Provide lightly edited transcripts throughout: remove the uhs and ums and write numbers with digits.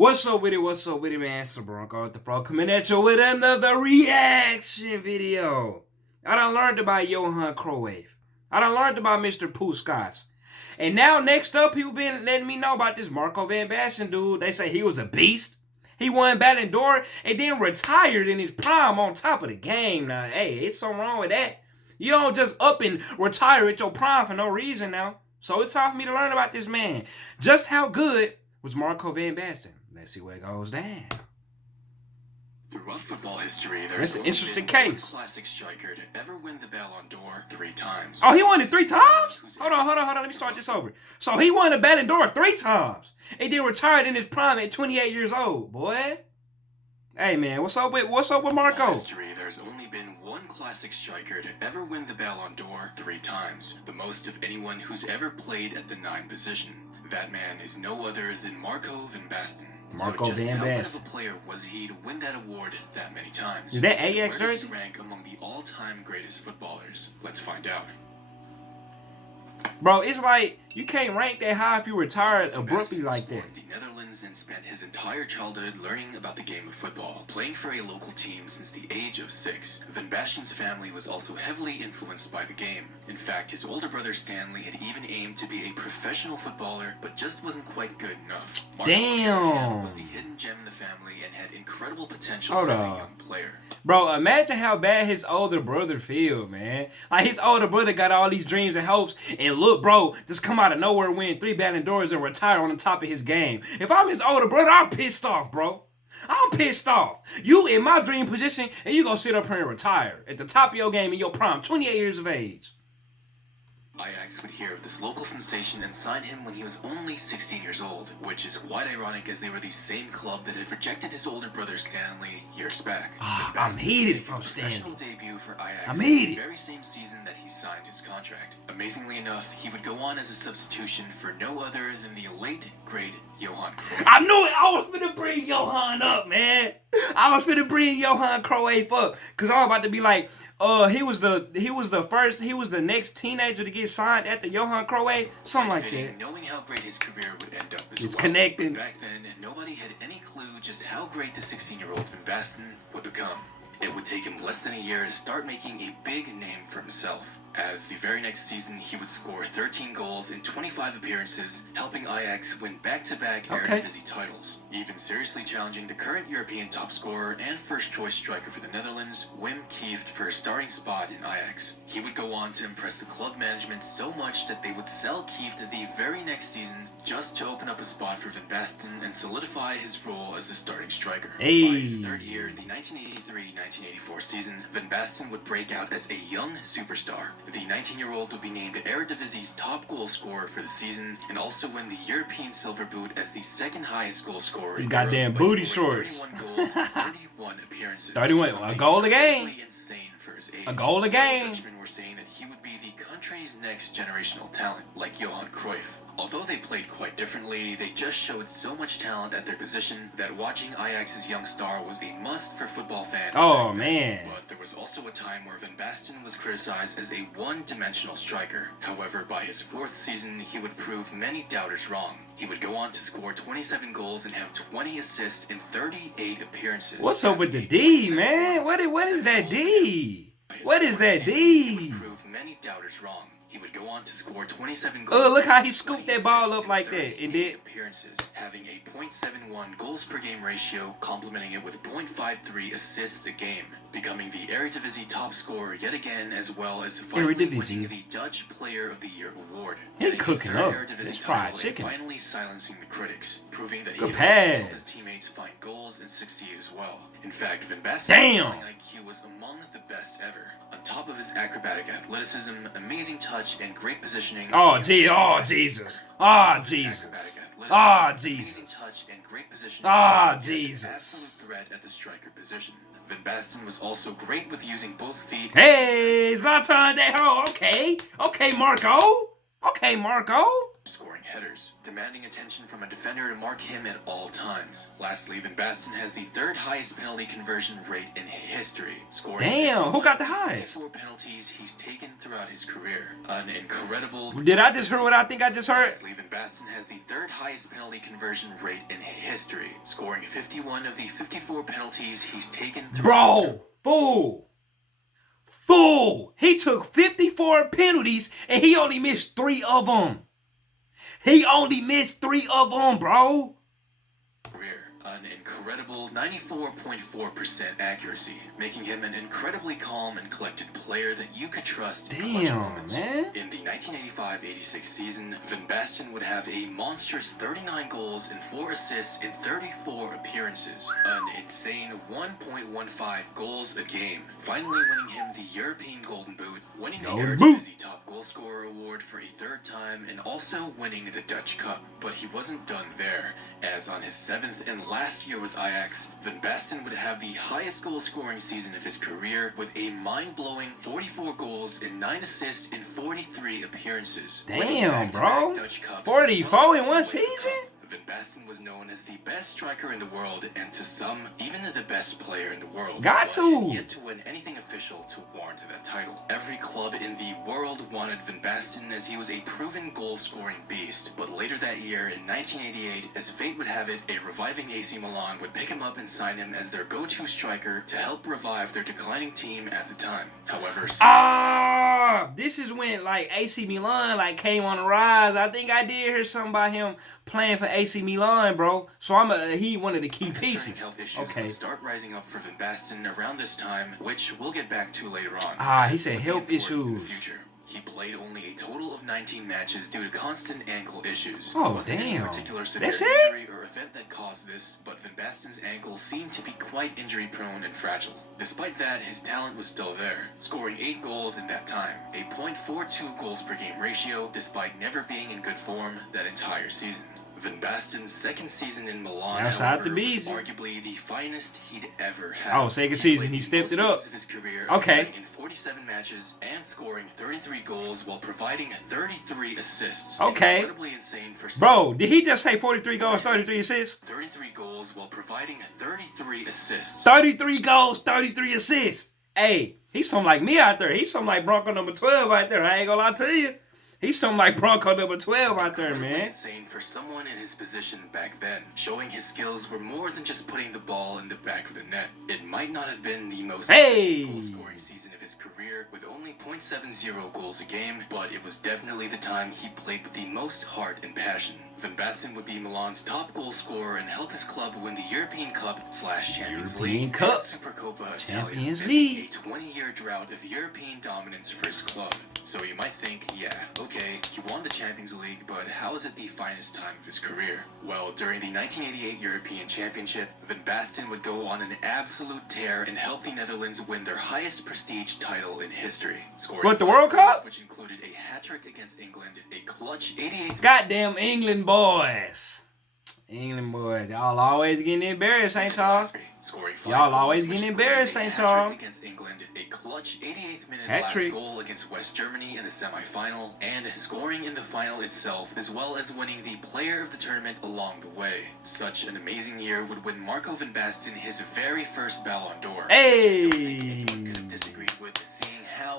What's up with it? What's up with it, man? It's the Bronco with the Pro coming at you with another reaction video. I done learned about Johan Cruyff. I done learned about Mr. Puskas. And now next up, people been letting me know about this Marco van Basten dude. They say he was a beast. He won Ballon d'Or and then retired in his prime on top of the game. Now, hey, it's something wrong with that. You don't just up and retire at your prime for no reason now. So it's time for me to learn about this man. Just how good was Marco van Basten? Let's see where it goes down. Throughout football history, there's an interesting case. One classic striker to ever win the Ballon d'Or 3 times. Oh, he won it 3 times? Hold on. Let me start this over. So he won the Ballon d'Or 3 times. And then retired in his prime at 28 years old, boy. Hey, man, what's up with Marco? In history, there's only been one classic striker to ever win the Ballon d'Or 3 times. The most of anyone who's ever played at the 9 position. That man is no other than Marco van Basten. Marco so just van how Basten. good of a player was he to win that award that many times? Is that Ajax Where does jersey? he rank among the all-time greatest footballers? Let's find out. Bro, it's like you can't rank that high if you retired abruptly like that. He was born in the Netherlands and spent his entire childhood learning about the game of football, playing for a local team since the age of 6. Van Basten's family was also heavily influenced by the game. In fact, his older brother Stanley had even aimed to be a professional footballer, but just wasn't quite good enough. Marco Damn. was the hidden gem in the family and had incredible potential Hold as a on. young player. Bro, imagine how bad his older brother feel, man. Like, his older brother got all these dreams and hopes, and look, bro, just come out of nowhere, win 3 Ballon d'Ors and retire on the top of his game. If I'm his older brother, I'm pissed off, bro. I'm pissed off. You in my dream position, and you gonna sit up here and retire at the top of your game in your prime, 28 years of age. Ajax would hear of this local sensation and sign him when he was only 16 years old, which is quite ironic as they were the same club that had rejected his older brother Stanley years back. I'm heated from Stanley. Professional debut for Ajax I'm heated. the very same season that he signed his contract. Amazingly enough, he would go on as a substitution for no other than the late, great Johan Cruyff. I knew it. I was finna bring Johan up, man. I was finna bring Johan Cruyff up, cause I was about to be like, he was the next teenager to get signed after Johan Cruyff, something like that. Knowing how great his career would end up as It's well. connecting. Back then, nobody had any clue just how great the 16-year-old Van Basten would become. It would take him less than a year to start making a big name for himself, as the very next season he would score 13 goals in 25 appearances, helping Ajax win back-to-back Eredivisie titles, even seriously challenging the current European top scorer and first-choice striker for the Netherlands, Wim Kieft, for a starting spot in Ajax. He would go on to impress the club management so much that they would sell Kieft the very next season just to open up a spot for Van Basten and solidify his role as a starting striker. Hey. By his 3rd year in the 1983-1984 season, Van Basten would break out as a young superstar. The 19-year-old would be named Eredivisie's top goal scorer for the season and also win the European Silver Boot as the 2nd highest goal scorer in Europe. Goddamn by booty scoring shorts. 31 goals in 31 appearances. 31, a goal a game. Incredibly insane for his age. A goal a game. Dutchmen were saying that he would be the country's next generational talent, like Johan Cruyff. Although they played quite differently, they just showed so much talent at their position that watching Ajax's young star was a must for football fans. Oh, man. But there was also a time where Van Basten was criticized as a one-dimensional striker. However, by his 4th season, he would prove many doubters wrong. He would go on to score 27 goals and have 20 assists in 38 appearances. What's up with the D, man? What is that D? What is that He would D? prove many doubters wrong. He would go on to score 27 goals. Oh, look how he and scooped 20 that ball assists up in like that, and 38 did. appearances, having a .71 goals per game ratio, complementing it with .53 assists a game, becoming the Eredivisie top scorer yet again, as well as finally winning the Dutch Player of the Year award. He Getting his cooking 3rd up. Eredivisie It's fried title chicken. and finally silencing the critics, proving that he Good could also help pass. his teammates find goals and succeed as well. In fact, Van Basten's Damn. footballing IQ was among the best ever. On top of his acrobatic athleticism, amazing touch, and great positioning. Oh, gee, oh, Jesus. Oh, Jesus. Ah, Jesus. Ah, Jesus. Absolute threat at the striker position. Van Basten was also great with using both feet. Hey, Zlatan Dejo. Okay. Okay, Marco. Okay, Marco. scoring headers, demanding attention from a defender to mark him at all times. Lastly, Van Basten has the third highest penalty conversion rate in history, scoring who got the highest? 54 penalties he's taken throughout his career. An incredible... Did I just hear what I think I just heard? Lastly, Van Basten has the third highest penalty conversion rate in history, scoring 51 of the 54 penalties he's taken throughout Fool! He took 54 penalties and he only missed 3 of them. He only missed 3 of them, bro. career. An incredible 94.4% accuracy, making him an incredibly calm and collected player that you could trust in clutch moments. Man. In the 1985-86 season, Van Basten would have a monstrous 39 goals and 4 assists in 34 appearances, an insane 1.15 goals a game, finally winning him the European Golden Boot, winning the Eredivisie Top Goal Scorer award for a 3rd time, and also winning the Dutch Cup. But he wasn't done there, as on his 7th and last year with Ajax, Van Basten would have the highest goal-scoring season of his career with a mind-blowing 44 goals and 9 assists in 43 appearances. Damn, bro. 44 in one season? Van Basten was known as the best striker in the world, and to some, even the best player in the world. Got to. Yet to win anything official to warrant that title. Every club in the world wanted Van Basten as he was a proven goal-scoring beast. But later that year, in 1988, as fate would have it, a reviving AC Milan would pick him up and sign him as their go-to striker to help revive their declining team at the time. However, this is when like AC Milan like came on the rise. I think I did hear something about him playing for AC Milan, bro. So he one of the key pieces. Health issues that start rising up for Van Basten around this time, which we'll get back to later on. He said health issues. He played only a total of 19 matches due to constant ankle issues. Oh, It wasn't any damn. particular severe That's injury or event that caused this, but Van Basten's ankle seemed to be quite injury-prone and fragile. Despite that, his talent was still there, scoring 8 goals in that time, a .42 goals per game ratio, despite never being in good form that entire season. Van Basten's second season in Milan, however, was arguably the finest he'd ever had. Oh, second season, he stepped it up. Of his career, okay. In 47 matches and scoring 33 goals while providing 33 assists. Okay. Incredibly insane for bro, did he just say 43 goals, 33 assists? 33 goals while providing 33 assists. 33 goals, 33 assists. Hey, he's something like me out there. He's something like Bronco number 12 out there. I ain't gonna lie to you. He's something like Bronco number 12 out there, man. Insane for someone in his position back then, showing his skills were more than just putting the ball in the back of the net. It might not have been the most goal-scoring season of his career, with only .70 goals a game, but it was definitely the time he played with the most heart and passion. Van Basten would be Milan's top goal scorer and help his club win the European Cup/Champions League and Supercoppa Italia, a 20-year drought of European dominance for his club. So you might think, yeah, okay, he won the Champions League, but how is it the finest time of his career? Well, during the 1988 European Championship, Van Basten would go on an absolute tear and help the Netherlands win their highest prestige title in history. Scoring the World Cup? Which included a hat-trick against England, a clutch 88th... Goddamn England boys. England boys. Y'all always getting embarrassed, ain't y'all? Y'all always getting embarrassed, ain't y'all? Against England, a clutch 88th minute last goal against West Germany in the semi-final, and scoring in the final itself, as well as winning the player of the tournament along the way. Such an amazing year would win Marco Van Basten his very first Ballon d'Or. Hey!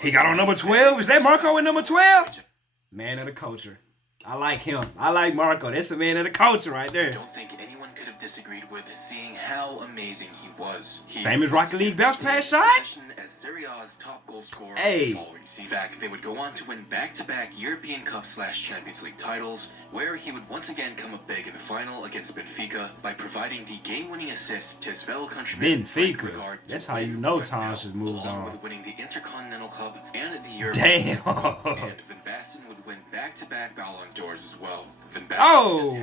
He got on number 12? Is that Marco in number 12? Man of the culture. I like him. I like Marco. That's a man of the culture right there. I don't think anyone could have disagreed with seeing how amazing he was. Famous Rocket League bounce pass shot? As Serie A's top goal scorer hey. The following season. In fact, they would go on to win back-to-back European Cup/Champions League titles, where he would once again come up big in the final against Benfica by providing the game-winning assist to his fellow countryman Benfica. That's how you know Thomas has moved on. With winning the Intercontinental Cup and the European Cup. And Van Basten would win back-to-back Ballon d'Ors as well.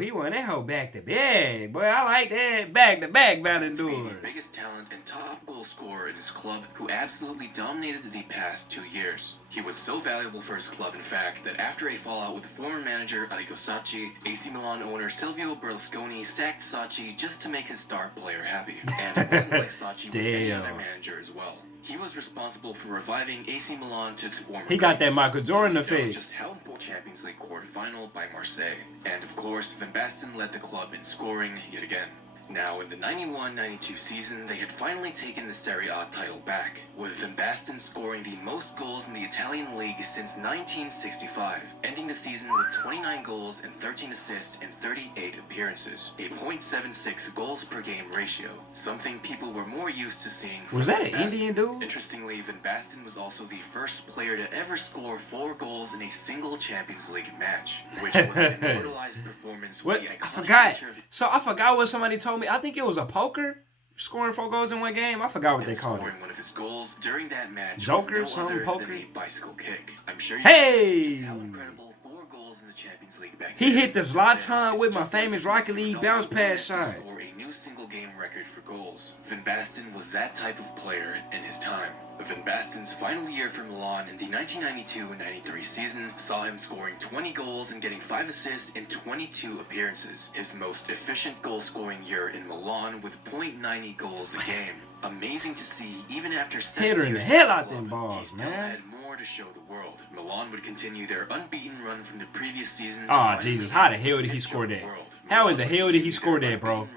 He won that whole back-to-back. Boy, I like that back-to-back Ballon d'Ors. The biggest talent and top goal scorer in his club, who absolutely dominated the past 2 years. He was so valuable for his club, in fact, that after a fallout with former manager Arrigo Sacchi, AC Milan owner Silvio Berlusconi sacked Sacchi just to make his star player happy. And it wasn't like Sacchi was any other manager as well. He was responsible for reviving AC Milan to its former He got that greatness, Michael Jordan so effect. just how important Champions League quarterfinal by Marseille. And of course, Van Basten led the club in scoring yet again. Now, in the 91-92 season, they had finally taken the Serie A title back, with Van Basten scoring the most goals in the Italian league since 1965, ending the season with 29 goals and 13 assists in 38 appearances, a .76 goals per game ratio, something people were more used to seeing from Was that Van an Basten. Indian dude? Interestingly, Van Basten was also the first player to ever score 4 goals in a single Champions League match, which was an immortalized performance What? with the I iconic forgot. picture of So I forgot what somebody told me. I think it was a poker. Scoring 4 goals in one game. I forgot what they and called it. scoring one of his goals during that match Joker, with no something, other poker? than a bicycle kick. I'm sure you Hey! can see just how incredible 4 goals in the Champions League back He then. hit the It's Zlatan with my just like famous if Rocket Cristiano League Ronaldo bounce pass managed to shot. score a new single game record for goals. Van Basten was that type of player in his time. Van Basten's final year for Milan in the 1992-93 season saw him scoring 20 goals and getting 5 assists in 22 appearances. His most efficient goal-scoring year in Milan with .90 goals a game. Amazing to see, even after 7 Hittering the years hell at out the them club, balls, he still man. had more to show the world. Milan would continue their unbeaten run from the previous season. Oh, Jesus. How the hell did he score that? How in the hell did he score that, bro?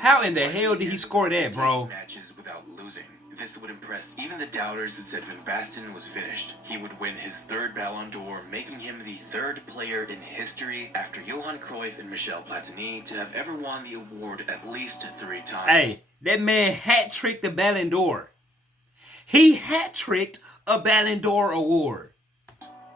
How in the hell did he score that, bro? Matches without losing. This would impress even the doubters that said Van Basten was finished. He would win his 3rd Ballon d'Or, making him the 3rd player in history after Johan Cruyff and Michel Platini to have ever won the award at least 3 times. Hey, that man hat-tricked the Ballon d'Or. He hat-tricked a Ballon d'Or award.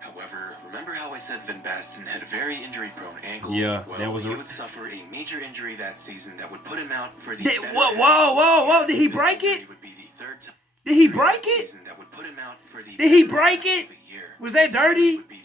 However, remember how I said Van Basten had very injury-prone ankles? Yeah, well, that was he would suffer a major injury that season that would put him out for the. Whoa! Did he break it? Would be the 3rd time Did he break it? season that would put him out for the Did he better break half it? of a year. Was that dirty? Would be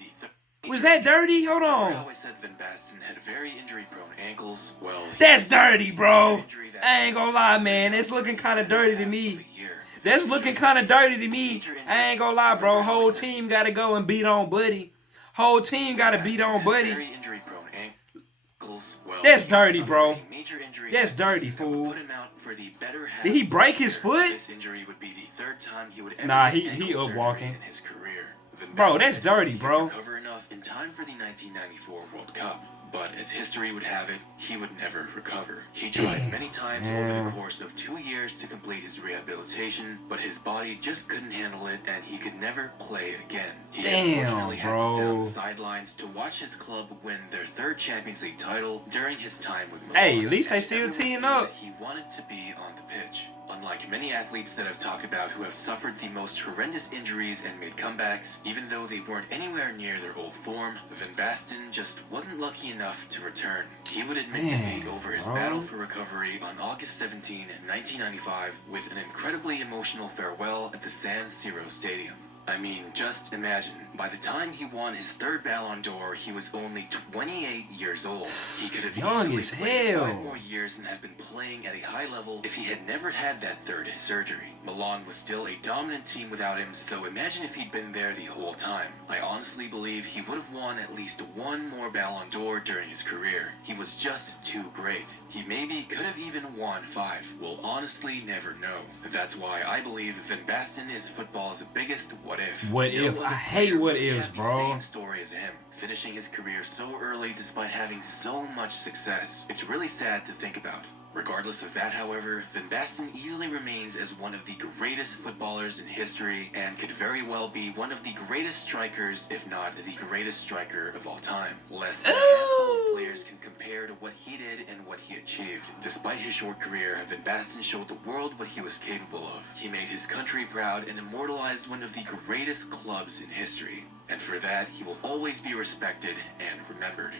the Was that dirty? Hold Remember on. how I said Van Basten had very injury-prone ankles? Well, he That's had a dirty, bro. major injury that I ain't gonna lie, season. man. It's looking kind of dirty to Half me. of a year. That's This looking injury kind of would be dirty to a me. major injury. I ain't gonna lie, bro. Remember how I Whole said team gotta go and beat on Buddy. Whole team gotta beat on Buddy. Very injury-prone ankles. Well, That's he dirty, suffered bro. a major injury That's that dirty, season that would fool. put him out for the better half Did he of break the his year. foot? This injury would be the 3rd time he would ever Nah, get he ankle up surgery walking. in his career. Van Bro, Basten that's dirty, didn't bro. recover enough in time for the 1994 World Cup. But as history would have it, he would never recover. He tried many times over the course of 2 years to complete his rehabilitation, but his body just couldn't handle it and he could never play again. He Damn, unfortunately had to sit on bro. the sidelines to watch his club win their 3rd Champions League title during his time with Milan. Hey, at least they And still everyone teeing knew up. that he wanted to be on the pitch. Unlike many athletes that I've talked about who have suffered the most horrendous injuries and made comebacks, even though they weren't anywhere near their old form, Van Basten just wasn't lucky enough to return. He would admit defeat over his bro. battle for recovery on August 17, 1995, with an incredibly emotional farewell at the San Siro Stadium. I mean, just imagine, by the time he won his 3rd Ballon d'Or, he was only 28 years old. He could have Young easily as played hell. 5 more years and have been playing at a high level if he had never had that 3rd surgery. Milan was still a dominant team without him, so imagine if he'd been there the whole time. I honestly believe he would have won at least 1 more Ballon d'Or during his career. He was just too great. He maybe could have even won 5. We'll honestly never know. That's why I believe Van Basten is football's biggest what if. What No if? other I hate player what really ifs, had the bro. same story as him, finishing his career so early despite having so much success. It's really sad to think about. Regardless of that, however, Van Basten easily remains as one of the greatest footballers in history and could very well be one of the greatest strikers, if not the greatest striker of all time. Less than a handful of players can compare to what he did and what he achieved. Despite his short career, Van Basten showed the world what he was capable of. He made his country proud and immortalized one of the greatest clubs in history. And for that, he will always be respected and remembered.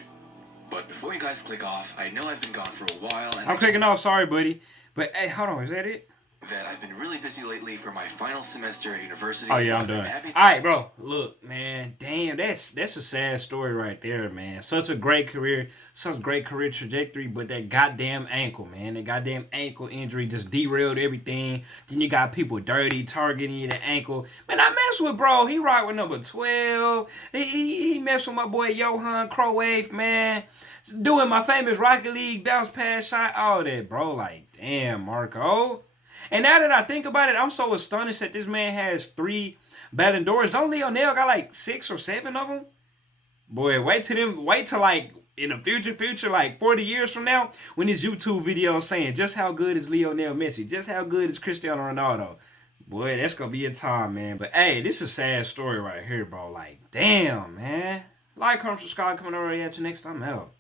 But before you guys click off, I know I've been gone for a while, and I'm clicking off. Sorry, buddy. But hey, hold on. Is that it? that I've been really busy lately for my final semester at university. Oh yeah, I'm but done. happy- All right, bro. Look, man. Damn, that's a sad story right there, man. Such a great career, such great career trajectory, but that goddamn ankle, man. That goddamn ankle injury just derailed everything. Then you got people dirty targeting you the ankle. Man, I mess with bro. He rock with number 12. He messed with my boy Johan Cruyff, man. Doing my famous Rocket League bounce pass shot, all that, bro. Like, damn, Marco. And now that I think about it, I'm so astonished that this man has 3 Ballon d'Ors. Don't Lionel got like 6 or 7 of them? Boy, wait till like in the future, like 40 years from now, when this YouTube video is saying just how good is Lionel Messi, just how good is Cristiano Ronaldo. Boy, that's gonna be a time, man. But hey, this is a sad story right here, bro. Like, damn, man. Like, comment, subscribe, coming over here. Till next time out.